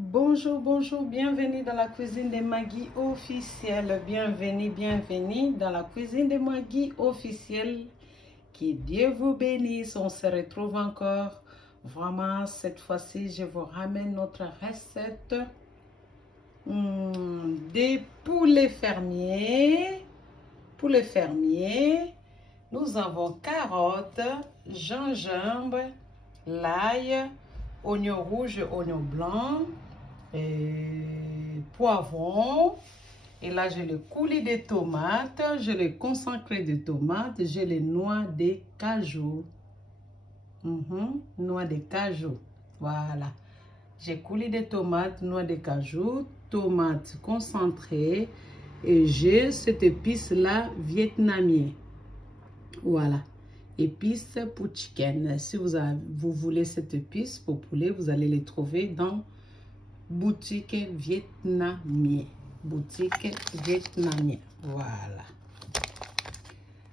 Bonjour, bonjour, bienvenue dans la cuisine de Maggie officielle. Bienvenue, bienvenue dans la cuisine de Maggie officielle. Que Dieu vous bénisse. On se retrouve encore. Vraiment, cette fois-ci, je vous ramène notre recette des poulets fermiers. Poulet fermier. Nous avons carottes, gingembre, l'ail, oignon rouge, oignon blanc, poivron. Et là, j'ai le coulis de tomates, j'ai le concentré de tomates, j'ai les noix de cajou. Noix de cajou. Voilà. J'ai coulis de tomates, noix de cajou, tomates concentrées. Et j'ai cette épice-là vietnamienne. Voilà. Épices pour chicken. Si vous voulez cette épice pour poulet, vous allez les trouver dans boutique vietnamienne. Boutique vietnamienne. Voilà.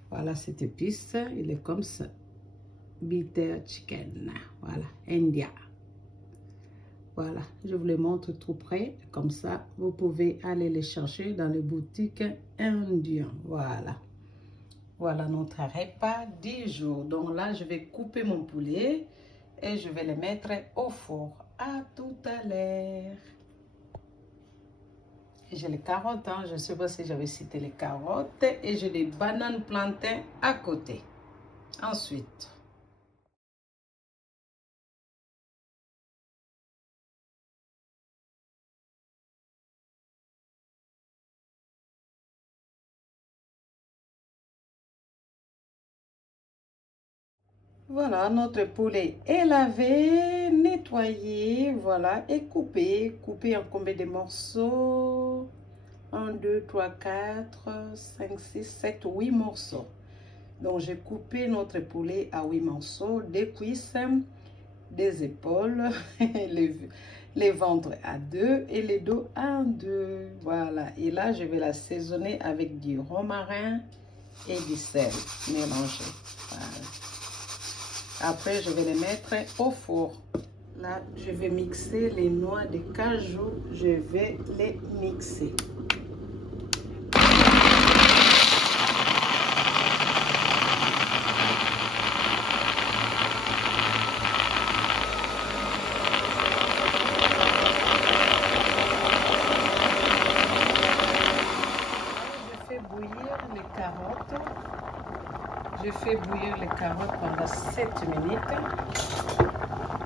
Voilà cette épice. Il est comme ça. Bitter chicken. Voilà. India. Voilà. Je vous les montre tout près. Comme ça, vous pouvez aller les chercher dans les boutiques indiennes. Voilà. Voilà notre repas du jour. Donc là, je vais couper mon poulet et je vais le mettre au four. À tout à l'heure. J'ai les carottes, je ne sais pas si j'avais cité les carottes. Et j'ai des bananes plantains à côté. Ensuite, voilà, notre poulet est lavé, nettoyé, voilà, et coupé. Coupé en combien de morceaux? 1, 2, 3, 4, 5, 6, 7, 8 morceaux. Donc, j'ai coupé notre poulet à 8 morceaux, des cuisses, des épaules, les ventres à 2 et les dos à 2. Voilà, et là, je vais l'assaisonner avec du romarin et du sel mélangé. Voilà. Après, je vais les mettre au four. Là, je vais mixer les noix de cajou. Je vais les mixer. Je fais bouillir les carottes. Je fais bouillir les carottes pendant 7 minutes.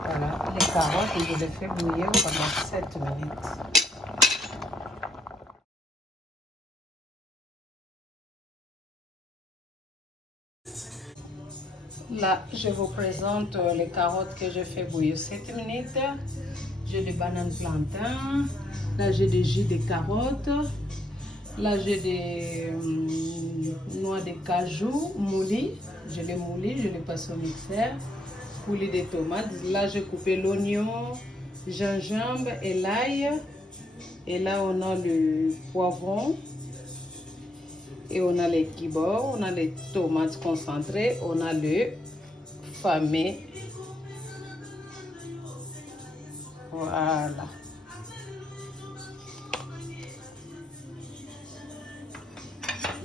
Voilà, les carottes, je les fais bouillir pendant 7 minutes. Là, je vous présente les carottes que je fais bouillir 7 minutes. J'ai des bananes plantains. Là, j'ai des jus de carottes. Là, j'ai des noix de cajou moulues. Je les moulis, je les passe au mixeur. Coulis de tomates. Là, j'ai coupé l'oignon, gingembre et l'ail. Et là, on a le poivron. Et on a les kibos, on a les tomates concentrées, on a le famé. Voilà.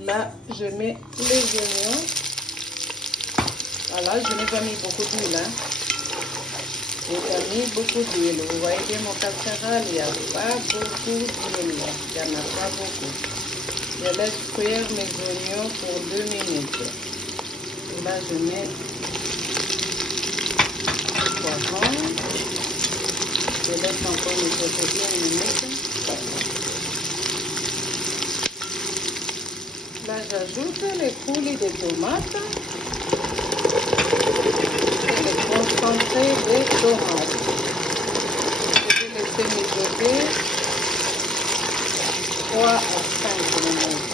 Là, je mets les oignons. Voilà, je n'ai pas mis beaucoup d'huile. J'ai pas mis beaucoup d'huile. Vous voyez bien mon casserole, il n'y a pas beaucoup d'huile. Il n'y en a pas beaucoup. Je laisse cuire mes oignons pour 2 minutes. Et là, je mets le poivron. Je laisse encore mijoter bien 1 minute. Là, j'ajoute les coulis de tomates et le concentré de tomates. Je vais laisser mijoter 3 à 5 minutes.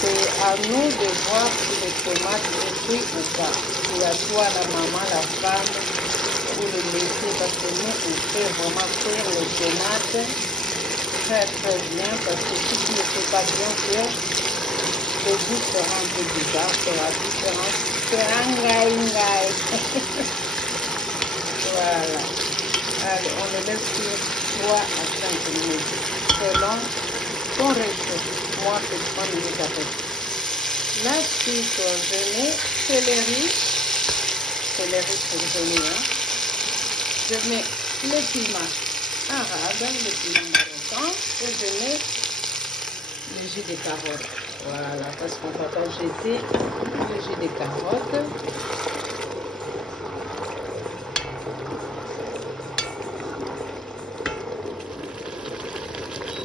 C'est à nous de voir si les tomates sont cuites ou pas. C'est à toi, la maman, la femme, pour le laisser parce que nous, on fait vraiment cuire les tomates très très bien parce que si tu ne fais pas bien cuire, le goût sera un peu bizarre, sera différent, sera ngai. Voilà. Allez, on le laisse sur 3 à 5 minutes. Selon ton réchaud. Moi, c'est 3 minutes à peu près. La suite, je mets céleri surgelé. Hein. Je mets le piment arabe, le piment marocain, et je mets le jus de carotte. Voilà, parce qu'on ne va pas jeter le jus de carotte.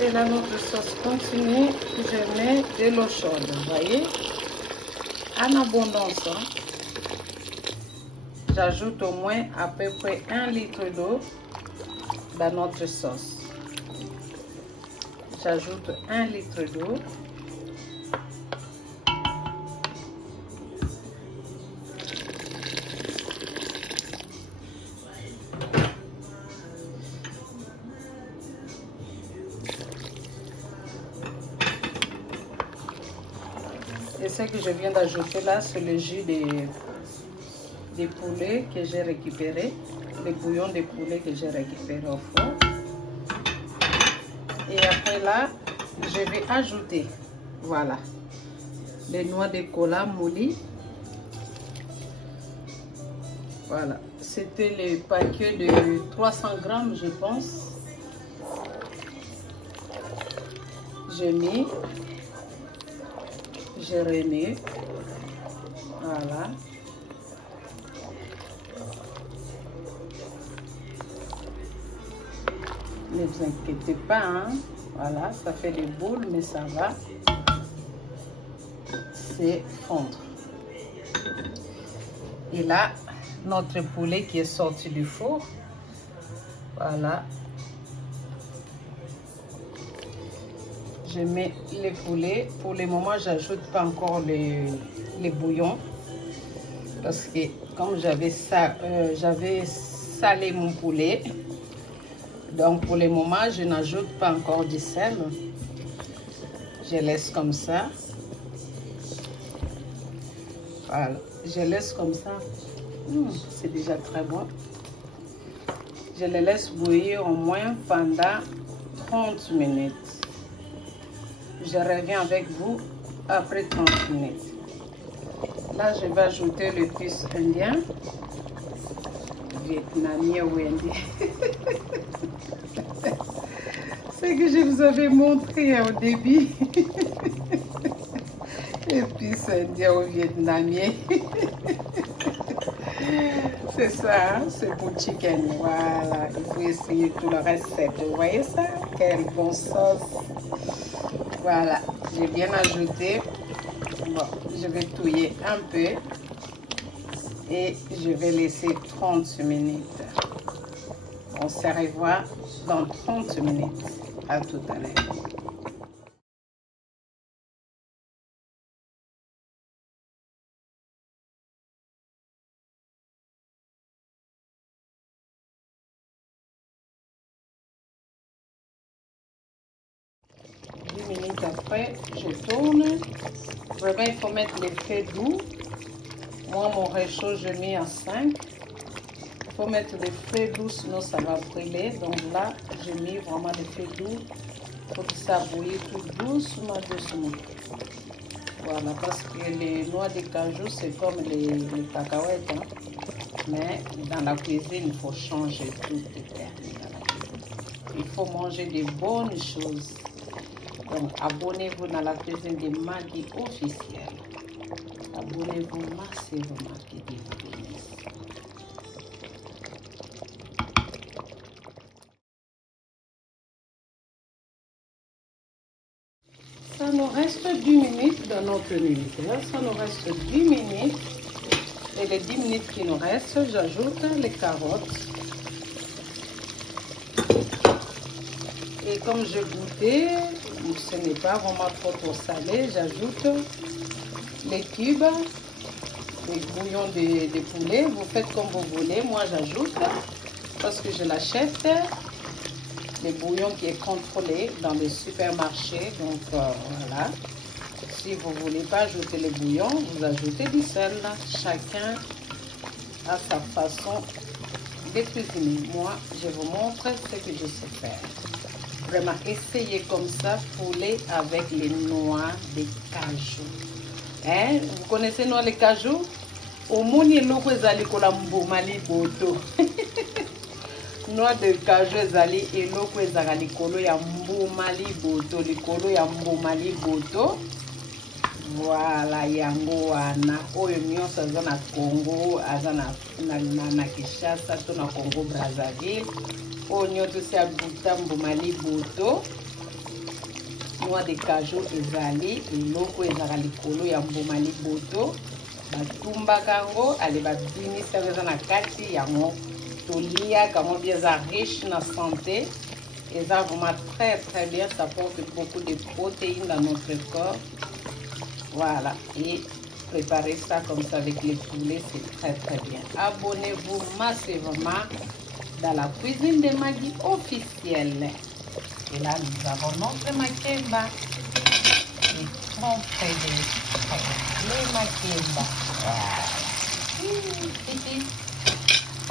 Et là, notre sauce continue, je mets de l'eau chaude, vous voyez, en abondance. Hein. J'ajoute au moins à peu près 1 litre d'eau dans notre sauce. J'ajoute 1 litre d'eau. Et ce que je viens d'ajouter là, c'est le jus des poulets que j'ai récupéré, le bouillon de poulet que j'ai récupéré au four. Et après là, je vais ajouter, voilà, les noix de cola moulis. Voilà, c'était le paquet de 300 grammes, je pense. J'ai mis, j'ai remis, voilà. Ne vous inquiétez pas, hein. Voilà, ça fait des boules, mais ça va. C'est fondre. Et là, notre poulet qui est sorti du four. Voilà. Je mets les poulets. Pour le moment, j'ajoute pas encore les bouillons. Parce que comme j'avais salé mon poulet. Donc pour le moment, je n'ajoute pas encore du sel. Je laisse comme ça. Voilà. Je laisse comme ça. C'est déjà très bon. Je les laisse bouillir au moins pendant 30 minutes. Je reviens avec vous après 30 minutes. Là, je vais ajouter le puce indien. Vietnamien ou indien. C'est que je vous avais montré au début. Le puce indien ou vietnamien. C'est ça, hein? C'est pour chicken. Voilà, il faut essayer tout le recette. Vous voyez ça? Quelle bonne sauce. Voilà, j'ai bien ajouté. Bon, je vais touiller un peu et je vais laisser 30 minutes. On se revoit dans 30 minutes. À tout à l'heure. Minutes après, je tourne. Vraiment, il faut mettre les feux doux. Moi, mon réchaud, je mets à 5. Il faut mettre les feux doux, sinon ça va brûler. Donc là, j'ai mis vraiment les feux doux pour que ça bouille tout doucement, doucement. Voilà, parce que les noix de cajou, c'est comme les cacahuètes. Hein. Mais dans la cuisine, il faut changer tout de terme. Il faut manger des bonnes choses. Donc, abonnez-vous dans la cuisine de Maggie officielle. Abonnez-vous massivement, que Dieu vous bénisse. Ça nous reste 10 minutes dans notre minuteur. Ça nous reste 10 minutes. Et les 10 minutes qui nous restent, j'ajoute les carottes. Et comme je goûtais, ce n'est pas vraiment trop salé, j'ajoute les cubes, les bouillons de poulet. Vous faites comme vous voulez. Moi, j'ajoute parce que je l'achète. Les bouillons qui est contrôlé dans les supermarchés. Donc, voilà. Si vous ne voulez pas ajouter les bouillons, vous ajoutez du sel. Chacun a sa façon de savez cuisiner. Moi, je vous montre ce que je sais faire. Vraiment, essayez comme ça, poulet avec les noix de cajou. Hein? Vous connaissez noix de cajou? Au monde, il y a noix de cajou ezali eloko ezaka likolo ya mbuma liboto, likolo ya mbuma liboto. Voilà, yango wana oyo nyonso aza na Congo, aza na Kinshasa to na Congo Brazzaville. Oyo nyonso si abuta mbuma liboto. Noix de cajou ezali eloko ezaka likolo ya mbuma liboto. Batumbaka yango ale babimisa eza na kati yango tolia comme bien riche en santé et ça vraiment très bien, ça apporte beaucoup de protéines dans notre corps. Voilà, et préparer ça comme ça avec les poulets, c'est très bien. Abonnez-vous massivement dans la cuisine de Maggie officielle. Et là nous avons notre makemba, les trompes les makemba.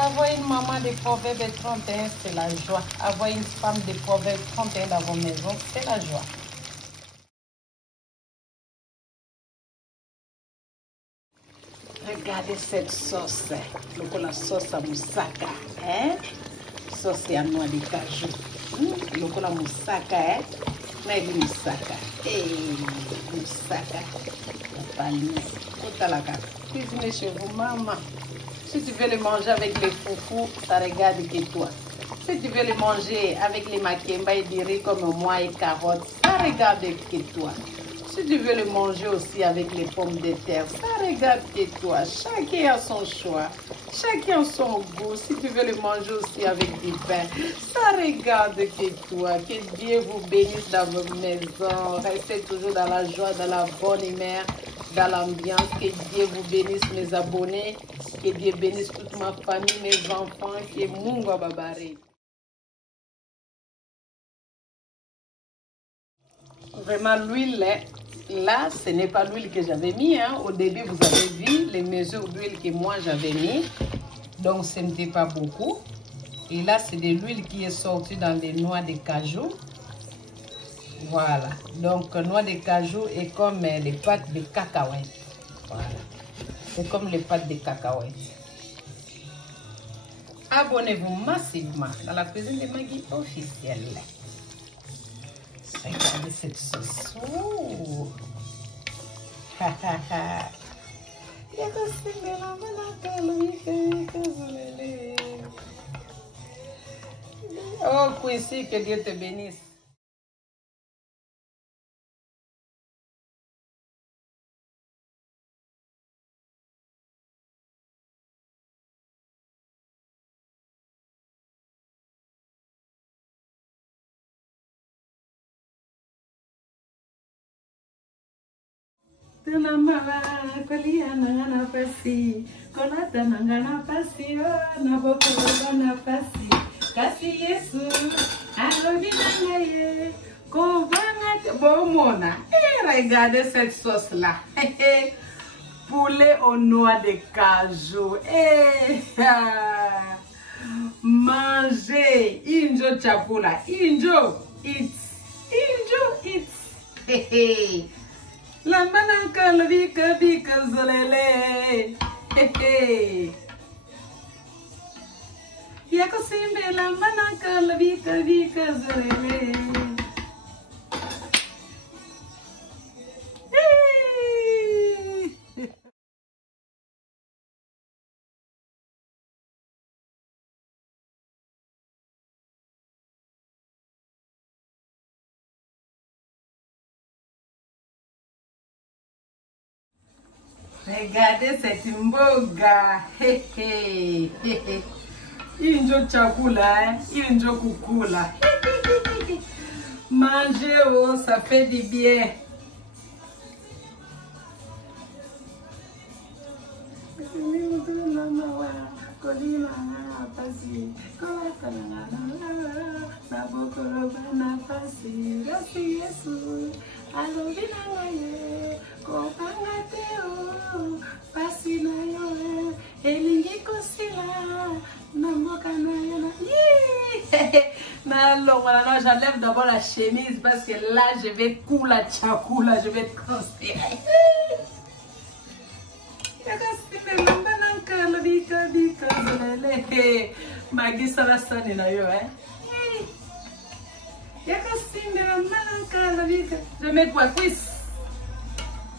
Avoir une maman de Proverbe 31, c'est la joie. Avoir une femme de Proverbe 31 dans vos maisons, c'est la joie. Regardez cette sauce. La sauce à moussaka. Hein? Sauce à noix de cajou. La moussaka. Hein? Mais moussaka. Moussaka. Cuisinez chez vous, maman. Si tu veux le manger avec les foufous, ça regarde que toi. Si tu veux le manger avec les makemba et des riz comme moi et carottes, ça regarde que toi. Si tu veux le manger aussi avec les pommes de terre, ça regarde que toi. Chacun a son choix. Chacun a son goût. Si tu veux le manger aussi avec du pain, ça regarde que toi. Que Dieu vous bénisse dans vos maisons. Restez toujours dans la joie, dans la bonne humeur, dans l'ambiance. Que Dieu vous bénisse, mes abonnés. Que Dieu bénisse toute ma famille, mes enfants. Que Mungu babare. Vraiment, l'huile, là, ce n'est pas l'huile que j'avais mis. Hein. Au début, vous avez vu les mesures d'huile que moi j'avais mis. Donc, ce n'était pas beaucoup. Et là, c'est de l'huile qui est sortie dans les noix de cajou. Voilà. Donc, noix de cajou est comme les pâtes de cacahuètes. Voilà. C'est comme les pâtes de cacahuètes. Abonnez-vous massivement dans la cuisine de Maggie officielle. Regardez cette sauce. Oh. Oh, Quincy, que Dieu te bénisse. Koliana pasi, kolata nangana pasi, na bokolo na pasi. Kasi Yesu, alobi nangaye, kovanga bomona. Regardez cette sauce là. Poulet aux noix de cajou. Manger, injo chapula, injo it's. La mananka le bika zolele. Yako simbe la mananka le bika zolele. Regardez cette mboga. Injo chakula, injo kukula. Manger, oh, ça fait du bien. Pasi na yo elingi kosila na mboka Donc voilà, j'enlève d'abord la chemise parce que là, je vais couler la tchakou, là, je vais te conseiller. Magui Sarasani na yo, hein. Je mets quoi cuisse.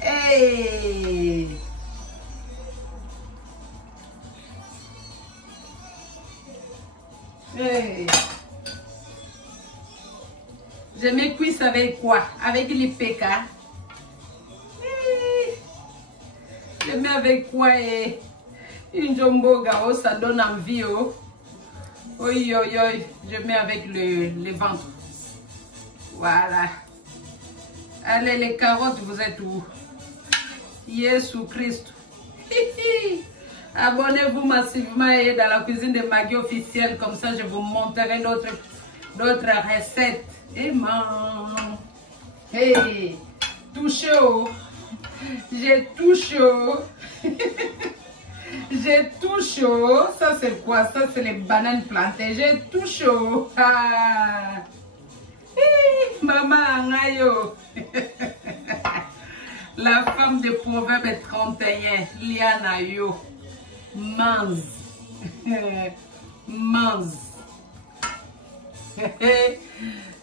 Hey. Hey. Je mets cuisse avec quoi? Avec les PK. Hey. Je mets avec quoi? Une jumbo gao, ça donne envie. Oh. Oui, oui, oui. Je mets avec le ventre. Voilà. Allez, les carottes, vous êtes où? Jésus Christ. Abonnez-vous massivement et dans la cuisine de Magui officielle. Comme ça, je vous montrerai d'autres recettes. Et hey, tout chaud. J'ai tout chaud. J'ai tout chaud. Ça, c'est quoi? Ça, c'est les bananes plantées. J'ai tout chaud. Ah. Maman Angayo. La femme de Proverbe 31, Liana Yo. Mange. Mange.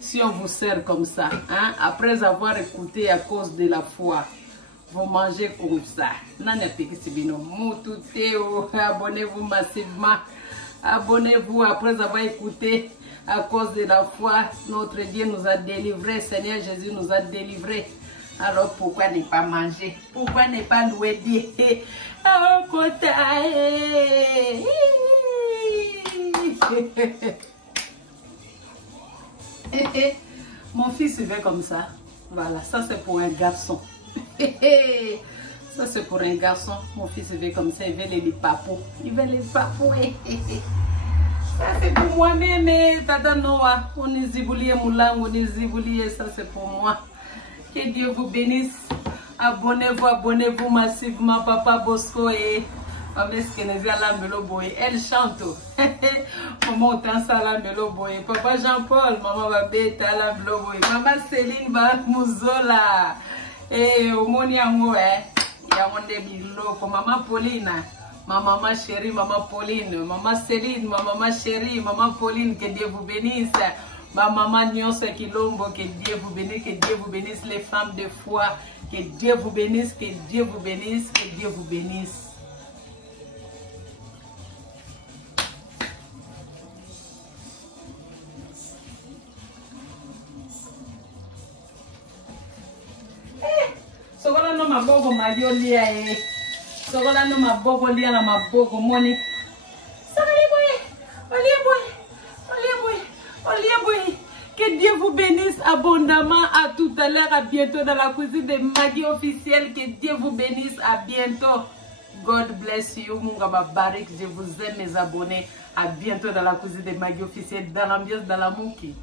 Si on vous sert comme ça, hein, après avoir écouté à cause de la foi, vous mangez comme ça. Abonnez-vous massivement. Abonnez-vous après avoir écouté à cause de la foi. Notre Dieu nous a délivrés. Seigneur Jésus nous a délivrés. Alors pourquoi ne pas manger? Pourquoi ne pas nous aider? Mon fils il fait comme ça. Voilà, ça c'est pour un garçon. Ça c'est pour un garçon. Mon fils il fait comme ça, il veut les papous. Il veut les papous. Ça c'est pour moi-même. Tata Noah, on est ziboulié moulang, on est ziboulié, ça c'est pour moi. Que Dieu vous bénisse. Abonnez-vous massivement, Papa Bosco et elle chante. Maman Otansa Lambeloboy. Papa Jean-Paul, Maman Babeta Lambeloboy. Maman Céline Mouzola. Et Omoniango, Yamonde Biloko. Maman Paulina. Ma maman chérie, Maman Pauline. Maman Céline, ma maman chérie, Maman Pauline. Que Dieu vous bénisse. Ma maman Nyonse Kilombo, que Dieu vous bénisse, que Dieu vous bénisse les femmes de foi, que Dieu vous bénisse, que Dieu vous bénisse, que Dieu vous bénisse. Sokola no maboko madio lia Sokola no maboko lia na maboko moni. Que Dieu vous bénisse abondamment. À tout à l'heure, à bientôt dans la cuisine de Magui officielle. Que Dieu vous bénisse, à bientôt. God bless you, Mungaba Barik. Je vous aime mes abonnés. À bientôt dans la cuisine de Magui officielle, dans l'ambiance, dans la mouki.